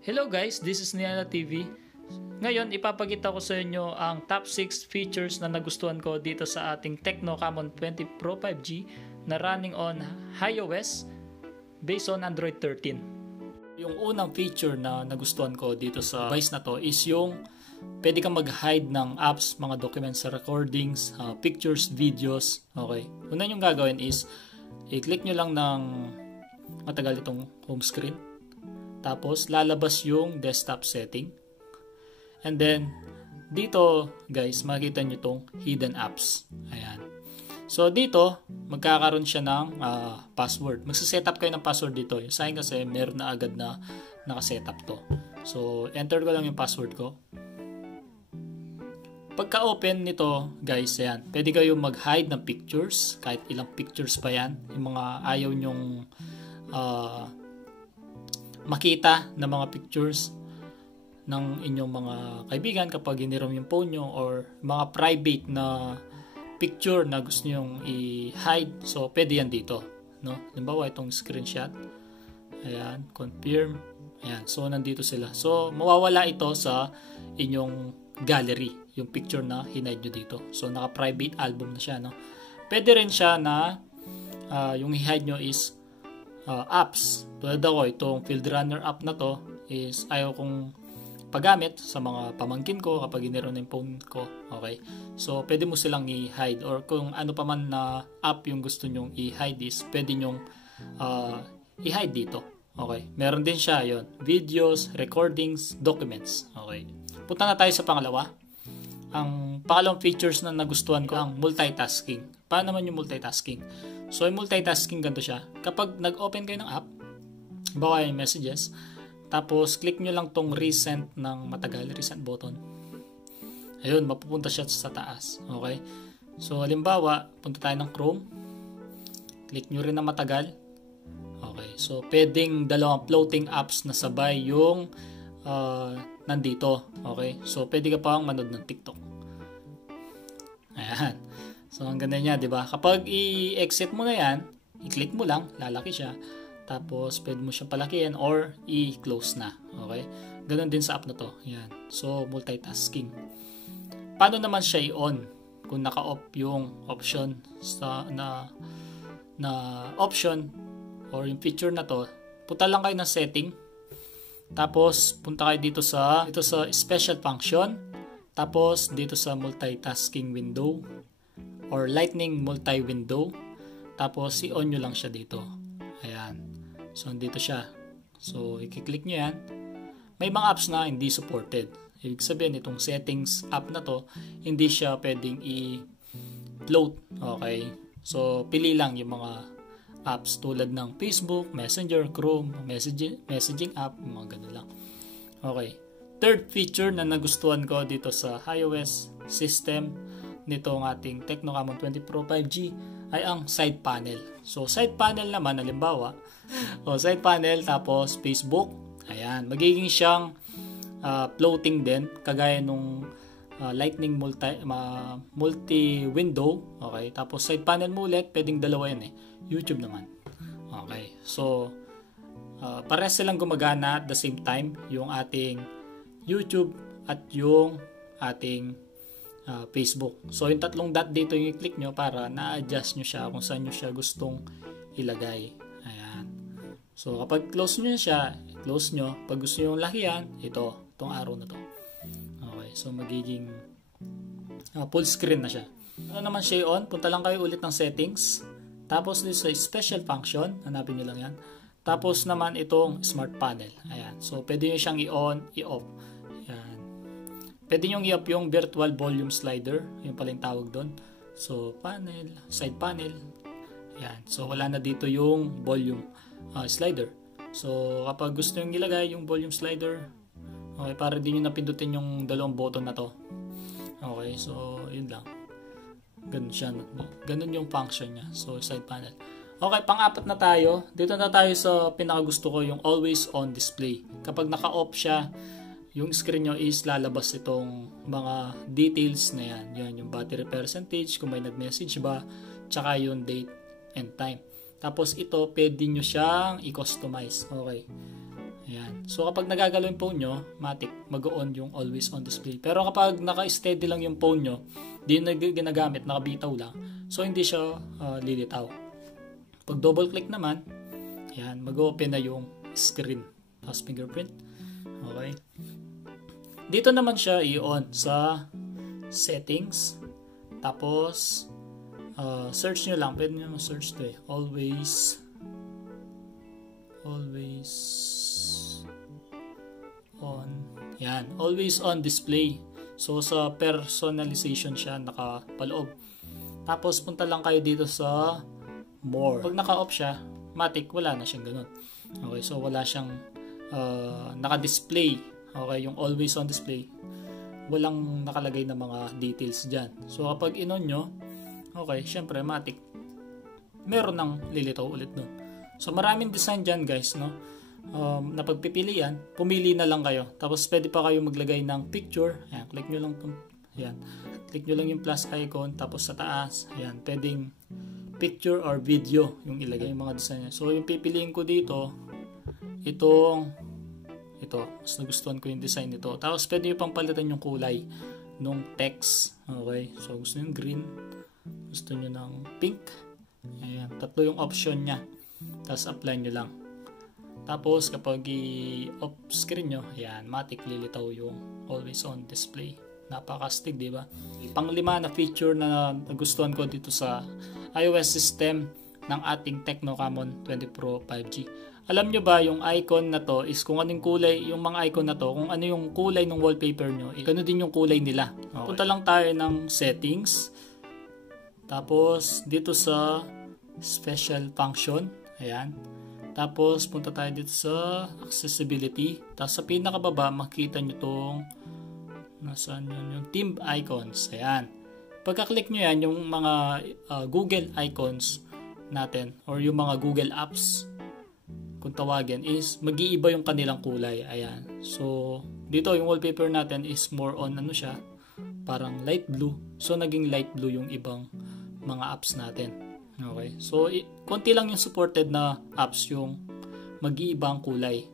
Hello guys, this is Niala TV. Ngayon, ipapakita ko sa inyo ang top 6 features na nagustuhan ko dito sa ating Tecno Camon 20 Pro 5G na running on iOS based on Android 13. Yung unang feature na nagustuhan ko dito sa device na to is yung pwede kang mag-hide ng apps, mga documents, recordings, pictures, videos. Okay. Una yung gagawin is i-click nyo lang ng matagal itong home screen. Tapos, lalabas yung desktop setting. And then, dito, guys, makikita nyo itong hidden apps. Ayan. So, dito, magkakaroon siya ng password. Magsasetup kayo ng password dito. Yung sa akin kasi, meron na agad na nakasetup to. So, enter ko lang yung password ko. Pagka-open nito, guys, ayan, pwede kayo mag-hide ng pictures. Kahit ilang pictures pa yan. Yung mga ayaw nyong makita na mga pictures ng inyong mga kaibigan kapag inirom yung phone nyo, or mga private na picture na gusto nyong i-hide. So, pwede yan dito. No? Halimbawa, itong screenshot. Ayan, confirm. Ayan, so nandito sila. So, mawawala ito sa inyong gallery, yung picture na hinide nyo dito. So, naka-private album na siya. No? Pwede rin siya na yung i-hide nyo is apps. Tulad ako, itong Field Runner app na to is ayaw kong paggamit sa mga pamangkin ko kapag iniron ng phone ko. Okay? So, pwede mo silang i-hide, or kung ano pa man na app yung gusto nyong i-hide is pwede nyong i-hide dito. Okay? Meron din siya yon, videos, recordings, documents. Okay? Punta na tayo sa pangalawa. Ang pangalawang features na nagustuhan ko ang multitasking. Paano naman yung multitasking? So, yung multitasking ganito siya. Kapag nag-open kayo ng app, bawa yung messages, tapos click nyo lang tong resend ng matagal, resend button. Ayun, mapupunta siya sa taas. Okay? So, halimbawa, punta tayo ng Chrome. Click nyo rin ng matagal. Okay. So, pwedeng dalawang floating apps na sabay yung nandito. Okay? So, pwede ka pang manood ng TikTok. Ayan. So, ang ganda niya, di ba? Kapag i-exit mo na yan, i-click mo lang, lalaki siya. Tapos, pwede mo siyang palakihin or i-close na. Okay? Ganon din sa app na to. Ayan. So, multitasking. Paano naman siya i-on? Kung naka-off yung option na option or yung feature na to, punta lang kayo ng setting. Tapos, punta kayo dito sa special function. Tapos, dito sa multitasking window or lightning multi-window. Tapos, i-on nyo lang siya dito. Ayan. So, dito siya. So, i-click nyo yan. May mga apps na hindi supported. Ibig sabihin, itong settings app na to, hindi siya pwedeng i-float. Okay? So, pili lang yung mga apps tulad ng Facebook, Messenger, Chrome, messaging app, mga ganun lang. Okay. Third feature na nagustuhan ko dito sa iOS system nitong ating Tecno Camon 20 Pro 5G ay ang side panel. So, side panel naman, halimbawa, side panel, tapos Facebook, ayan, magiging siyang floating din, kagaya nung lightning multi-window, okay, tapos side panel mo ulit, pwedeng dalawa yan YouTube naman. Okay, so, parehas silang gumagana at the same time, yung ating YouTube at yung ating Facebook. So, yung tatlong dot dito yung i-click nyo para na-adjust nyo siya kung saan nyo siya gustong ilagay. Ayan. So, kapag close nyo siya, close nyo. Pag gusto nyo lakihan, itong arrow na to. Okay. So, magiging full screen na siya. Ano naman siya on? Punta lang kayo ulit ng settings. Tapos, dito sa special function, hanapin nyo lang yan. Tapos naman itong smart panel. Ayan. So, pwede nyo siyang i-on, i-off. Ayan. Pwede nyo i-off yung virtual volume slider. Yung pala yung tawag doon. So, panel, side panel. Ayan. So, wala na dito yung volume slider. So, kapag gusto nyo ilagay yung volume slider, okay, para di nyo napindutin yung dalawang button na to. Okay. So, yun lang. Ganun siya. Ganun yung function niya. So, side panel. Okay, pang-apat na tayo. Dito na tayo sa pinakagusto ko, yung always on display. Kapag naka-off siya, yung screen nyo is lalabas itong mga details na yan. Yan, yung battery percentage, kung may nag-message ba, tsaka yung date and time. Tapos ito, pwede nyo siyang i-customize. Okay. Ayan. So kapag nagagalaw yung phone nyo, matik, mag-on yung always on display. Pero kapag naka-steady lang yung phone nyo, di na ginagamit, nakabitaw lang, so hindi siya lilitaw. Pag double click naman, ayan, mag-open na yung screen. Tapos fingerprint. Okay. Dito naman siya i-on sa settings. Tapos, search nyo lang. Pwede nyo search to always on. Yan. Always on display. So, sa personalization siya nakapaloob. Tapos, punta lang kayo dito sa more. Pag naka-off siya, matik, wala na siyang ganun. Okay, so wala siyang naka-display. Okay, yung always on display. Walang nakalagay na mga details dyan. So, kapag in-on nyo, okay, syempre, matik, meron nang lilitaw ulit dun. So, maraming design dyan, guys, no? Na pagpipilian, pumili na lang kayo. Tapos, pwede pa kayo maglagay ng picture. Ayan, click nyo lang. Ayan. Click nyo lang yung plus icon. Tapos, sa taas, ayan, pwedeng picture or video yung ilagay yung mga design niya. So, yung pipiliin ko dito, ito, mas nagustuhan ko yung design nito. Tapos, pwede nyo pang palitan yung kulay nung text. Okay, so gusto nyo yung green, gusto nyo ng pink. Ayan, tatlo yung option nya. Tapos, apply nyo lang. Tapos, kapag i-off screen nyo, ayan, matik lilitaw yung always on display. Napakastig, di ba? Pang-5 na feature na nagustuhan ko dito sa iOS system ng ating Tecno Camon 20 Pro 5G. Alam nyo ba, yung icon na to is kung anong kulay, yung mga icon na to, kung ano yung kulay ng wallpaper nyo, ganoon din yung kulay nila. Okay. Punta lang tayo ng settings. Tapos, dito sa special function. Ayan. Tapos, punta tayo dito sa accessibility. Tapos, sa pinakababa, makita nyo tong nasaan yun? Yung team icons. Ayan. Pagka-click nyo yan, yung mga Google icons natin or yung mga Google apps, kung tawagin, is mag-iiba yung kanilang kulay. Ayan. So, dito yung wallpaper natin is more on ano siya, parang light blue. So, naging light blue yung ibang mga apps natin. Okay. So, konti lang yung supported na apps yung mag-iibang kulay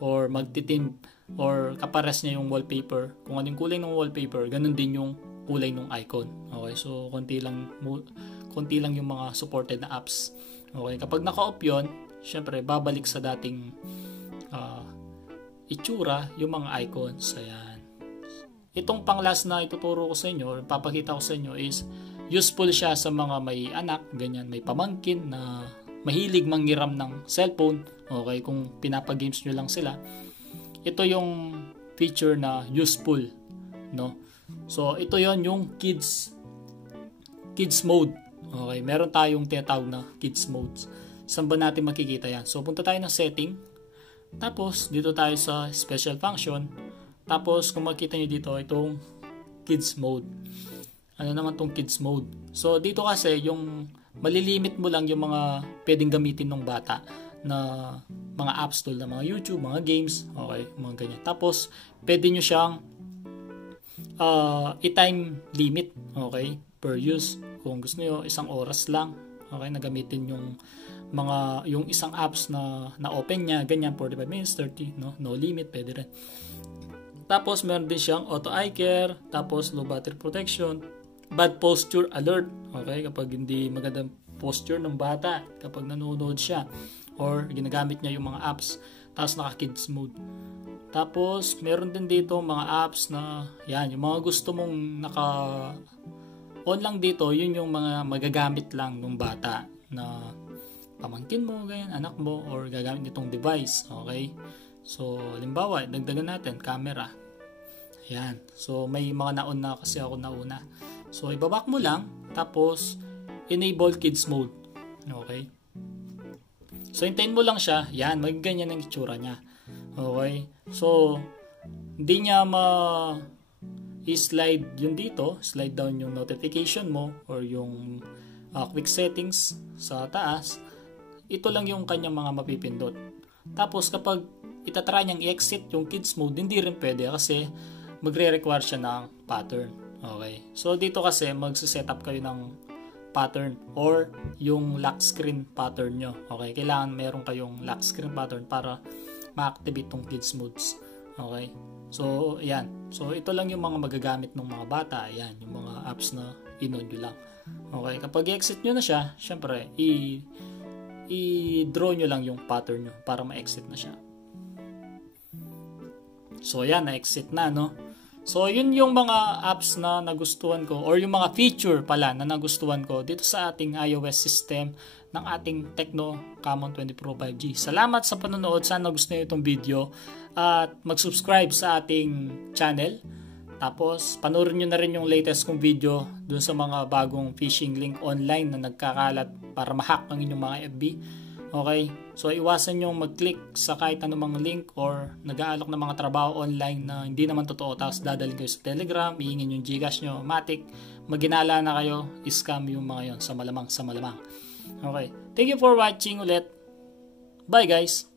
or magtitim or kapares niya yung wallpaper. Kung anong kulay ng wallpaper, ganun din yung kulay ng icon. Okay, so konti lang yung mga supported na apps. Okay, kapag naka-off yun, syempre babalik sa dating itsura yung mga icons. Ayan. Itong pang-last na ituturo ko sa inyo or papakita ko sa inyo is useful siya sa mga may anak, ganyan, may pamangkin na mahilig manghiram ng cellphone. Okay, kung pinapagames nyo lang sila. Ito yung feature na useful, no? So, ito yon yung kids mode. Okay, meron tayong tinatawag na kids mode. Saan ba natin makikita yan? So, punta tayo ng setting. Tapos, dito tayo sa special function. Tapos, kung makikita nyo dito, itong kids mode. Ano naman tong kids mode? So, dito kasi, yung malilimit mo lang yung mga pwedeng gamitin ng bata na mga apps tulad ng mga YouTube, mga games, okay, mga ganyan. Tapos, pwede nyo siyang i-time limit, okay, per use. Kung gusto niyo 1 oras lang, okay, na gamitin yung isang apps na open niya, ganyan, 45 minutes, 30, no limit, pwede rin. Tapos meron din siyang auto eye care, tapos low battery protection, bad posture alert, okay, kapag hindi magandang posture ng bata kapag nanonood siya or ginagamit niya yung mga apps. Tapos naka kids mode. Tapos, meron din dito mga apps na, yan, yung mga gusto mong naka-on lang dito, yun yung mga magagamit lang ng bata na pamangkin mo, ganyan, anak mo, or gagamit nitong device, okay? So, halimbawa, dagdagan natin, camera. Yan. So, may mga naon na kasi ako nauna. So, ibabak mo lang, tapos, enable kids mode. Okay? So, hintayin mo lang siya, yan, magganyan ang itsura niya. Okay? So, hindi niya i-slide yun dito, slide down yung notification mo or yung quick settings sa taas. Ito lang yung kanyang mga mapipindot. Tapos, kapag itatry niyang i-exit yung kids mode, hindi rin pwede kasi magre-require siya ng pattern. Okay? So, dito kasi magsiset up kayo ng pattern or yung lock screen pattern nyo. Okay? Kailangan meron kayong lock screen pattern para ma-activate tong kids modes. Okay? So, ayan. So, ito lang yung mga magagamit ng mga bata. Ayan, yung mga apps na i-node nyo lang. Okay? Kapag i-exit nyo na siya, syempre, i-draw nyo lang yung pattern nyo para ma-exit na siya. So, ayan, na-exit na, no? So, yun yung mga apps na nagustuhan ko or yung mga feature pala na nagustuhan ko dito sa ating iOS system ng ating Tecno Camon 20 Pro 5G. Salamat sa panonood. Sana gusto niyo itong video at mag-subscribe sa ating channel. Tapos, panoorin nyo na rin yung latest kong video dun sa mga bagong phishing link online na nagkakalat para ma-hack ang inyong mga FB. Okay? So, iwasan nyo mag-click sa kahit anumang link or nag-aalok ng mga trabaho online na hindi naman totoo. Tapos, dadalhin kayo sa Telegram, ihingin yung Gcash nyo, Matic, maginala na kayo, scam yung mga yon sa malamang. Okay. Thank you for watching ulit. Bye guys!